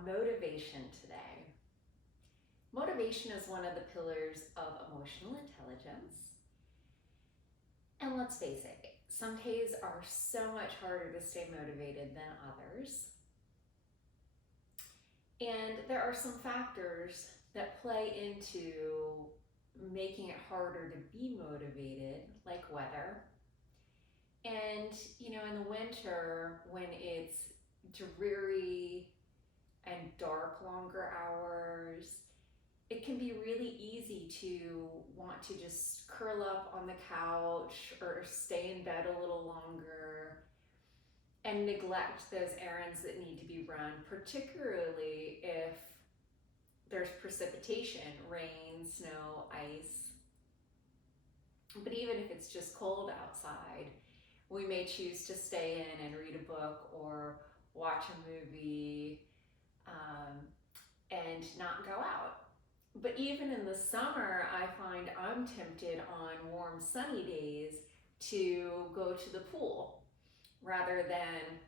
about motivation today. Motivation is one of the pillars of emotional intelligence. And let's face it, some days are so much harder to stay motivated than others. And there are some factors that play into making it harder to be motivated, like weather. And, in the winter, when it's dreary and dark longer hours, it can be really easy to want to just curl up on the couch or stay in bed a little longer and neglect those errands that need to be run, particularly if there's precipitation, rain, snow, ice. But even if it's just cold outside, we may choose to stay in and read a book or watch a movie and not go out. But even in the summer, I find I'm tempted on warm, sunny days to go to the pool rather than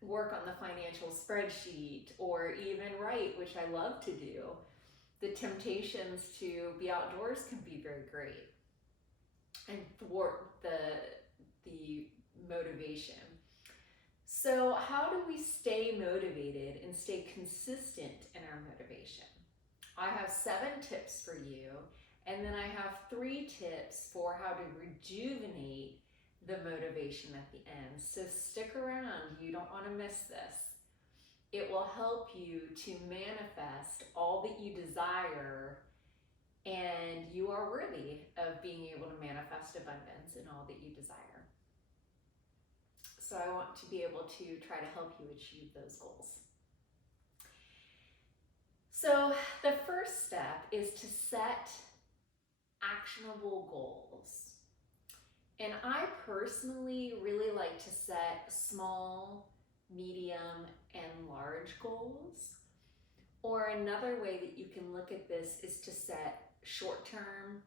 work on the financial spreadsheet or even write, which I love to do. The temptations to be outdoors can be very great and thwart the motivation. So how do we stay motivated and stay consistent in our motivation? I have 7 tips for you, and then I have 3 tips for how to rejuvenate the motivation at the end. So stick around, you don't want to miss this. It will help you to manifest all that you desire, and you are worthy of being able to manifest abundance in all that you desire. So I want to be able to try to help you achieve those goals. So the first step is to set actionable goals. And I personally really like to set small, medium, and large goals. Or another way that you can look at this is to set short-term,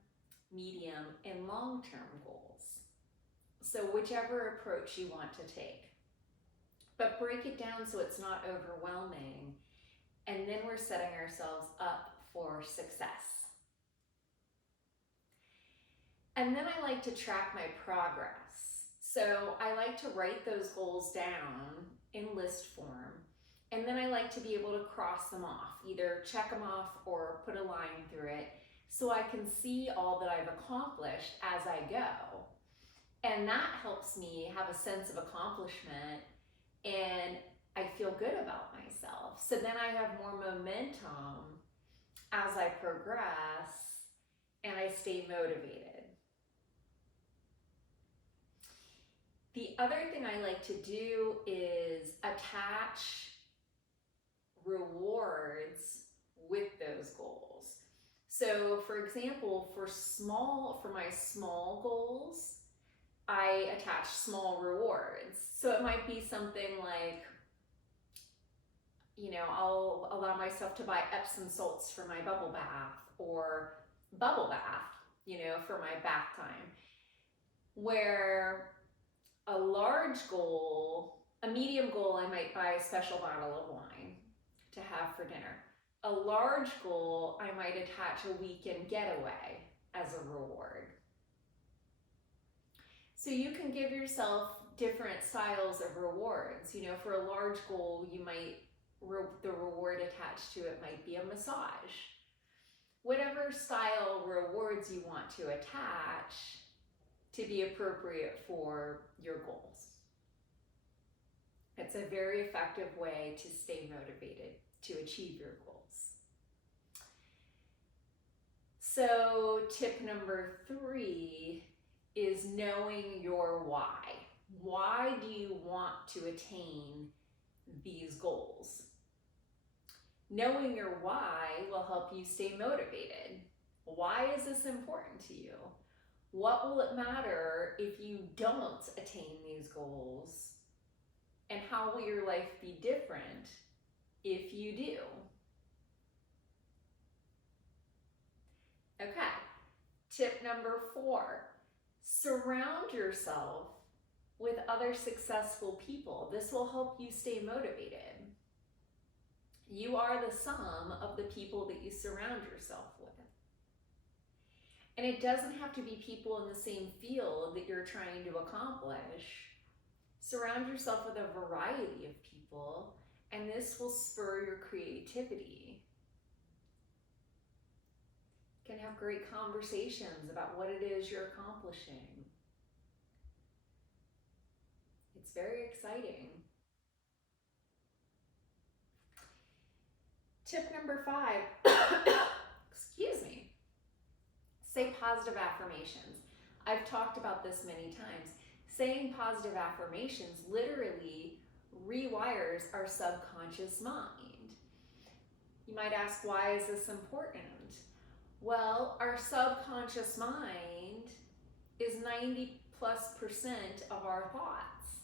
medium, and long-term goals. So whichever approach you want to take. But break it down so it's not overwhelming, and then we're setting ourselves up for success. And then I like to track my progress. So I like to write those goals down in list form, and then I like to be able to cross them off, either check them off or put a line through it, so I can see all that I've accomplished as I go. And that helps me have a sense of accomplishment, and I feel good about myself. So then I have more momentum as I progress and I stay motivated. The other thing I like to do is attach rewards with those goals. So for example, for my small goals, I attach small rewards. So it might be something like, I'll allow myself to buy Epsom salts for my bubble bath, or bubble bath, for my bath time. Where a large goal, a medium goal, I might buy a special bottle of wine to have for dinner. A large goal, I might attach a weekend getaway as a reward. So you can give yourself different styles of rewards. For a large goal, the reward attached to it might be a massage. Whatever style rewards you want to attach to be appropriate for your goals. It's a very effective way to stay motivated to achieve your goals. So tip number 3 is knowing your why. Why do you want to attain these goals? Knowing your why will help you stay motivated. Why is this important to you? What will it matter if you don't attain these goals? And how will your life be different if you do? Okay, tip number 4. Surround yourself with other successful people. This will help you stay motivated. You are the sum of the people that you surround yourself with. And it doesn't have to be people in the same field that you're trying to accomplish. Surround yourself with a variety of people, and this will spur your creativity. You can have great conversations about what it is you're accomplishing. It's very exciting. Tip number 5, excuse me, say positive affirmations. I've talked about this many times. Saying positive affirmations literally rewires our subconscious mind. You might ask, why is this important? Well, our subconscious mind is 90+% of our thoughts.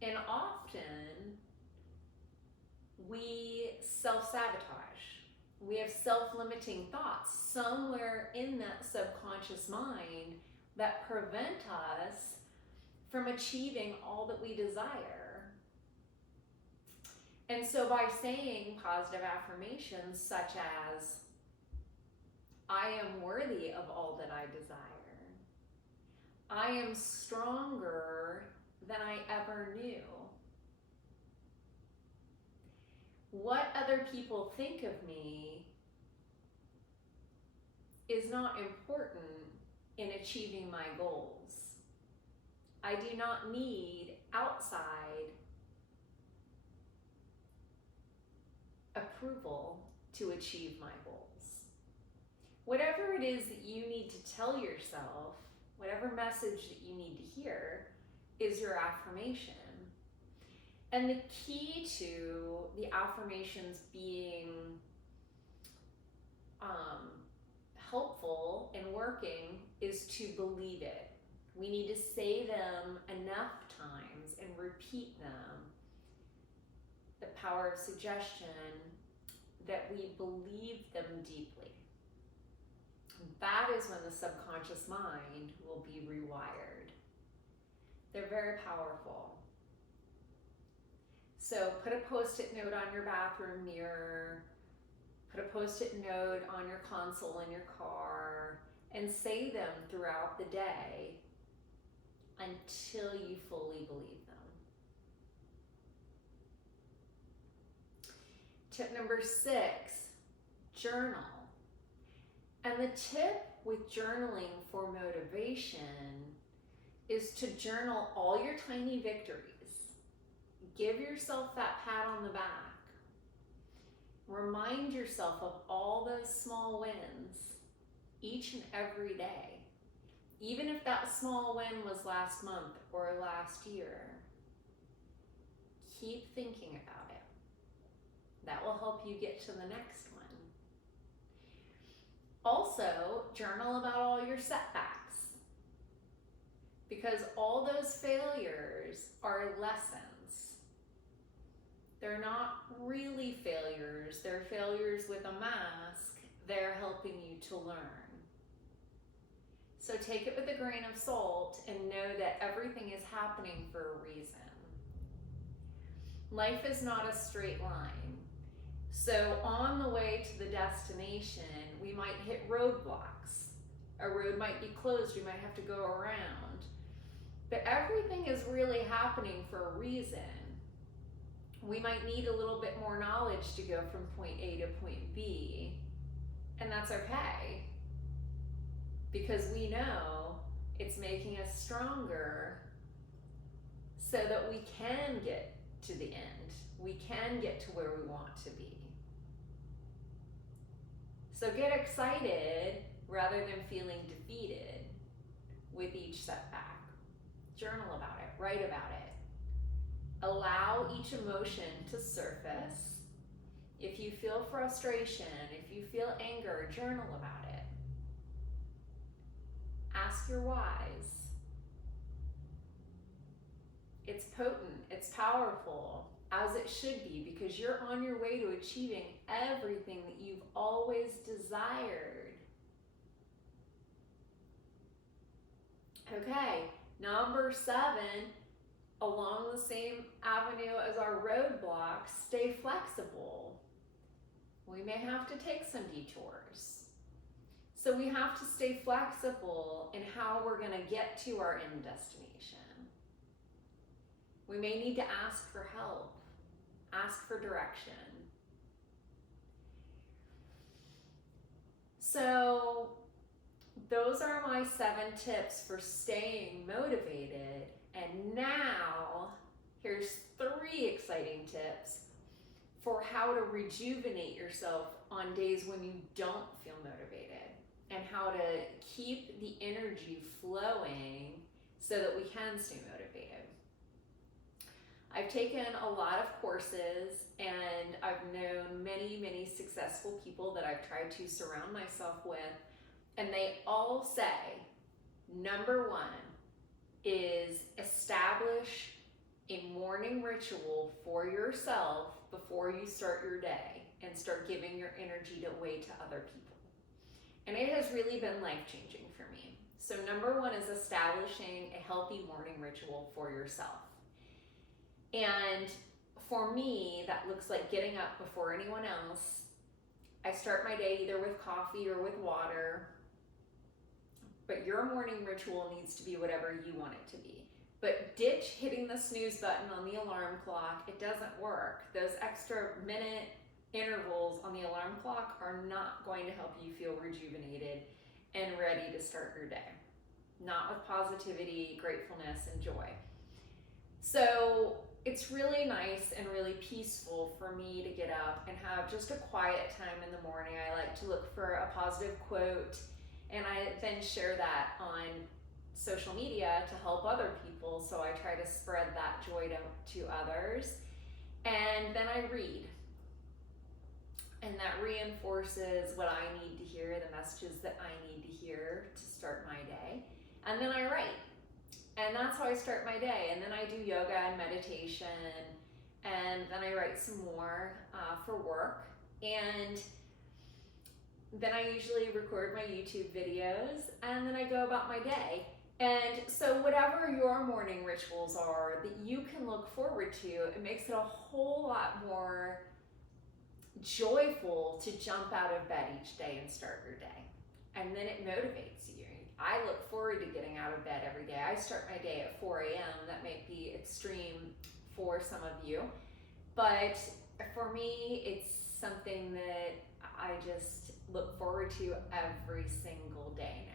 And often we self-sabotage. We have self-limiting thoughts somewhere in that subconscious mind that prevent us from achieving all that we desire. And so by saying positive affirmations such as, I am worthy of all that I desire, I am stronger than I ever knew, what other people think of me is not important in achieving my goals. I do not need outside approval to achieve my goals. Whatever it is that you need to tell yourself, whatever message that you need to hear, is your affirmation. And the key to the affirmations being helpful and working is to believe it. We need to say them enough times and repeat them. The power of suggestion, that we believe them deeply. That is when the subconscious mind will be rewired. They're very powerful. So put a post-it note on your bathroom mirror, put a post-it note on your console in your car, and say them throughout the day until you fully believe them. Tip number 6, journal. And the tip with journaling for motivation is to journal all your tiny victories. Give yourself that pat on the back. Remind yourself of all those small wins each and every day. Even if that small win was last month or last year, keep thinking about it. That will help you get to the next one. Also, journal about all your setbacks, because all those failures are lessons. They're not really failures, they're failures with a mask. They're helping you to learn. So take it with a grain of salt and know that everything is happening for a reason. Life is not a straight line. So on the way to the destination, we might hit roadblocks. A road might be closed, we might have to go around. But everything is really happening for a reason. We might need a little bit more knowledge to go from point A to point B, and that's okay. Because we know it's making us stronger so that we can get to the end. We can get to where we want to be. So get excited rather than feeling defeated with each setback. Journal about it, write about it. Allow each emotion to surface. If you feel frustration, if you feel anger, journal about it. Ask your whys. It's potent, it's powerful, as it should be, because you're on your way to achieving everything that you've always desired. Okay, number 7, along the same avenue as our roadblocks, stay flexible. We may have to take some detours. So we have to stay flexible in how we're going to get to our end destination. We may need to ask for help, ask for direction. So those are my 7 tips for staying motivated. And now here's 3 exciting tips for how to rejuvenate yourself on days when you don't feel motivated, and how to keep the energy flowing so that we can stay motivated. I've taken a lot of courses, and I've known many successful people that I've tried to surround myself with, and they all say, number 1 is establish a morning ritual for yourself before you start your day and start giving your energy away to other people. And it has really been life-changing for me. So number 1 is establishing a healthy morning ritual for yourself. And for me, that looks like getting up before anyone else. I start my day either with coffee or with water, but your morning ritual needs to be whatever you want it to be. But ditch hitting the snooze button on the alarm clock. It doesn't work. Those extra minute intervals on the alarm clock are not going to help you feel rejuvenated and ready to start your day. Not with positivity, gratefulness, and joy. So it's really nice and really peaceful for me to get up and have just a quiet time in the morning. I like to look for a positive quote, and I then share that on social media to help other people. So I try to spread that joy to others. And then I read. And that reinforces what I need to hear, the messages that I need to hear to start my day. And then I write. And that's how I start my day. And then I do yoga and meditation. And then I write some more for work. And then I usually record my YouTube videos. And then I go about my day. And so whatever your morning rituals are that you can look forward to, it makes it a whole lot more joyful to jump out of bed each day and start your day. And then it motivates you. I look forward to getting out of bed every day. I start my day at 4 a.m. That might be extreme for some of you, but for me, it's something that I just look forward to every single day now.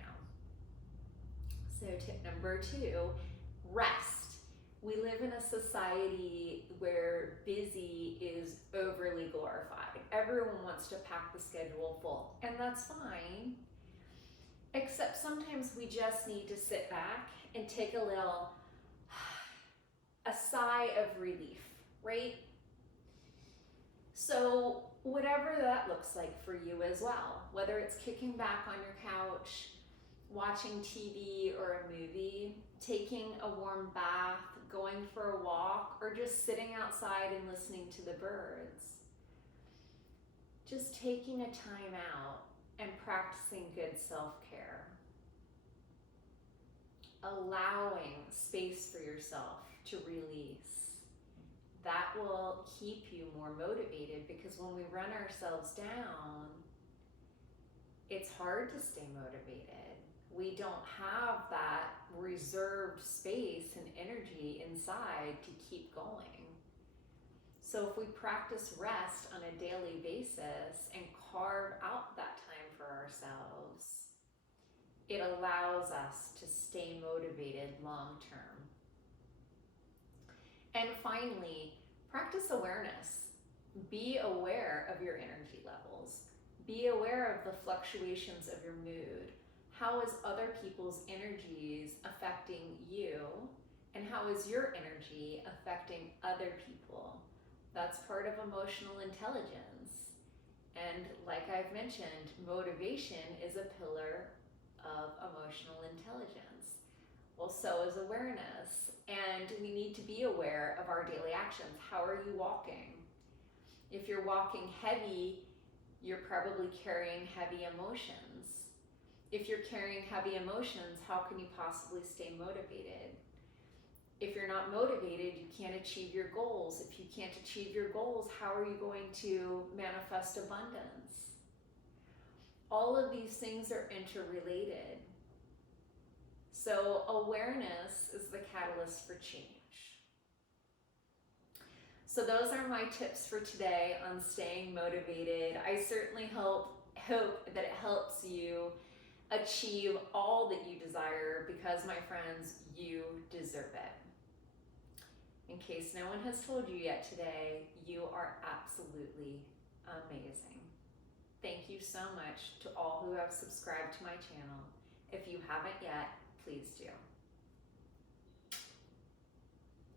So tip number 2, rest. We live in a society where busy is overly glorified. Everyone wants to pack the schedule full, and that's fine. Except sometimes we just need to sit back and take a little, a sigh of relief, right? So whatever that looks like for you as well, whether it's kicking back on your couch, watching TV or a movie, taking a warm bath, going for a walk, or just sitting outside and listening to the birds. Just taking a time out and practicing good self-care. Allowing space for yourself to release. That will keep you more motivated, because when we run ourselves down, it's hard to stay motivated. We don't have that reserved space and energy inside to keep going. So if we practice rest on a daily basis and carve out that time for ourselves, it allows us to stay motivated long term. And finally, practice awareness. Be aware of your energy levels. Be aware of the fluctuations of your mood. How is other people's energies affecting you? And how is your energy affecting other people? That's part of emotional intelligence. And like I've mentioned, motivation is a pillar of emotional intelligence. Well, so is awareness. And we need to be aware of our daily actions. How are you walking? If you're walking heavy, you're probably carrying heavy emotions. If you're carrying heavy emotions, how can you possibly stay motivated? If you're not motivated, you can't achieve your goals. If you can't achieve your goals, how are you going to manifest abundance? All of these things are interrelated. So awareness is the catalyst for change. So those are my tips for today on staying motivated. I certainly hope that it helps you achieve all that you desire, because my friends, you deserve it. In case no one has told you yet today, you are absolutely amazing. Thank you so much to all who have subscribed to my channel. If you haven't yet, please do.